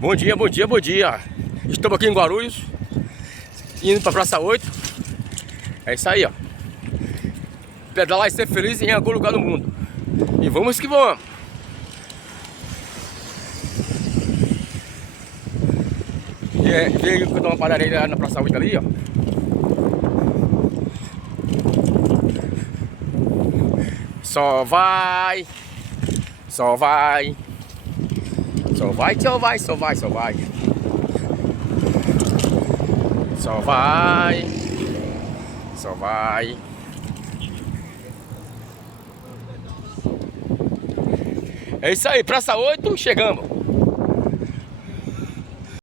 Bom dia, bom dia, bom dia. Estamos aqui em Guarulhos, indo para Praça 8. É isso aí, ó. Pedalar e ser feliz em algum lugar do mundo. E vamos que vamos. Veio dar uma padaria lá na Praça 8 ali, ó. Só vai. Só vai. Só vai, só vai, só vai, só vai. Só vai. Só vai. É isso aí, Praça 8, chegamos.